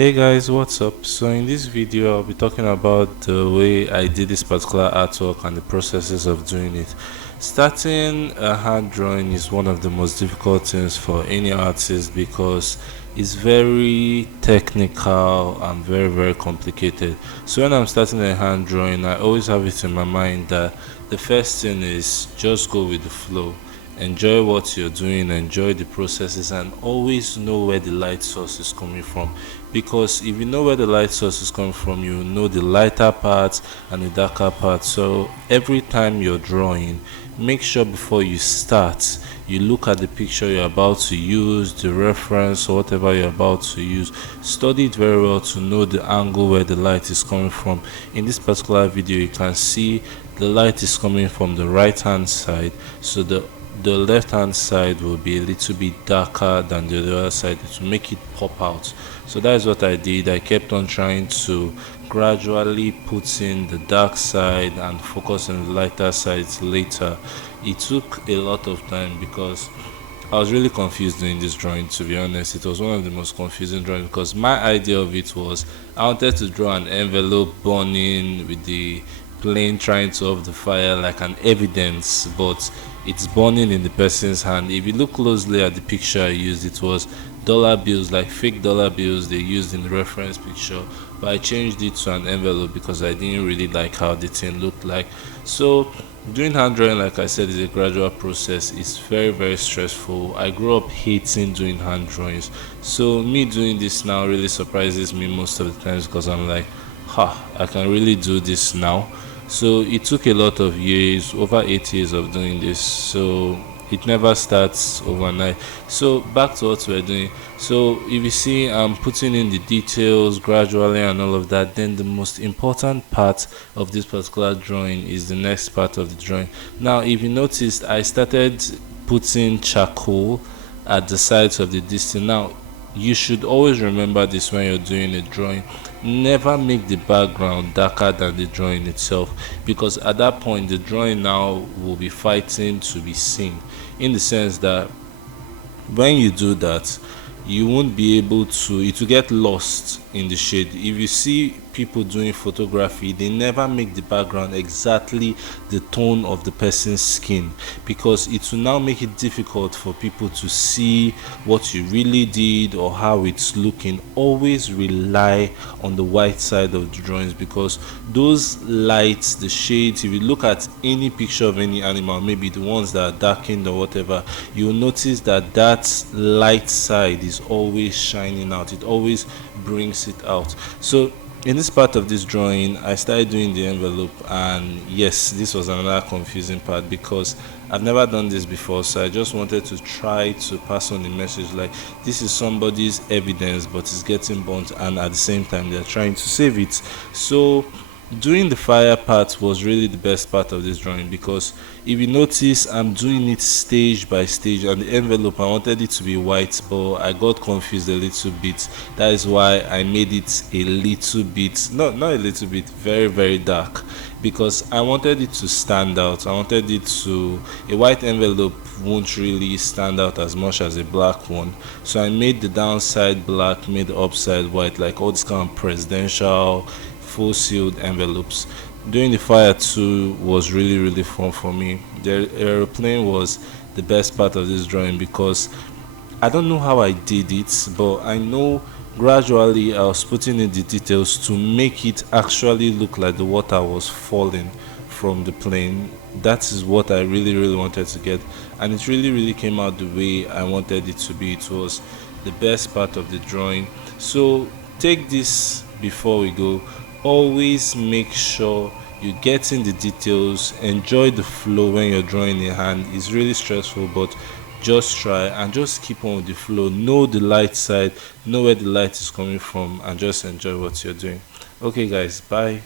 Hey guys, what's up? So in this video I'll be talking about the way I did this particular artwork and the processes of doing it. Starting a hand drawing is one of the most difficult things for any artist because it's very technical and very complicated. So when I'm starting a hand drawing, I always have it in my mind that the first thing is just go with the flow, enjoy what you're doing, enjoy the processes, and always know where the light source is coming from. Because if you know where the light source is coming from, you know the lighter parts and the darker parts. So every time you're drawing, make sure before you start, you look at the picture you're about to use, the reference or whatever you're about to use. Study it very well to know the angle where the light is coming from. In this particular video, you can see the light is coming from the right hand side, so the left hand side will be a little bit darker than the other side to make it pop out. So that is what I did. I kept on trying to gradually put in the dark side and focus on the lighter sides later. It took a lot of time because I was really confused doing this drawing, to be honest. It was one of the most confusing drawings because my idea of it was I wanted to draw an envelope burning with the plane trying to off the fire like an evidence, but it's burning in the person's hand. If you look closely at the picture I used, it was dollar bills, like fake dollar bills they used in the reference picture, but I changed it to an envelope because I didn't really like how the thing looked like. So doing hand drawing, like I said, is a gradual process. It's very stressful. I grew up hating doing hand drawings, so me doing this now really surprises me most of the times because I'm like, I can really do this now. So it took a lot of years, over 8 years of doing this. So it never starts overnight. So back to what we're doing. So if you see, I'm putting in the details gradually and all of that. Then the most important part of this particular drawing is the next part of the drawing. Now if you noticed, I started putting charcoal at the sides of the distance. Now you should always remember this when you're doing a drawing. Never make the background darker than the drawing itself, because at that point the drawing now will be fighting to be seen, in the sense that when you do that, you won't be able to, it will get lost in the shade. If you see people doing photography, they never make the background exactly the tone of the person's skin, because it will now make it difficult for people to see what you really did or how it's looking. Always rely on the white side of the drawings, because those lights, the shades, if you look at any picture of any animal, maybe the ones that are darkened or whatever, you'll notice that that light side is always shining out. It always brings it out. So in this part of this drawing, I started doing the envelope, and yes, this was another confusing part because I've never done this before. So I just wanted to try to pass on the message like this is somebody's evidence, but it's getting burnt, and at the same time they're trying to save it. So doing the fire part was really the best part of this drawing, because if you notice, I'm doing it stage by stage, and the envelope I wanted it to be white, but I got confused a little bit. That is why I made it a little bit, not a little bit, very dark, because I wanted it to stand out. I wanted it to, a white envelope won't really stand out as much as a black one, so I made the downside black, made the upside white, like all this kind of presidential full sealed envelopes. Doing the fire too was really fun for me. The aeroplane was the best part of this drawing because I don't know how I did it, but I know gradually I was putting in the details to make it actually look like the water was falling from the plane. That is what I really wanted to get, and it really came out the way I wanted it to be. It was the best part of the drawing. So take this before we go. Always make sure you get in the details, enjoy the flow when you're drawing a hand. It's really stressful, but just try and just keep on with the flow. Know the light side, know where the light is coming from, and just enjoy what you're doing. Okay guys, bye.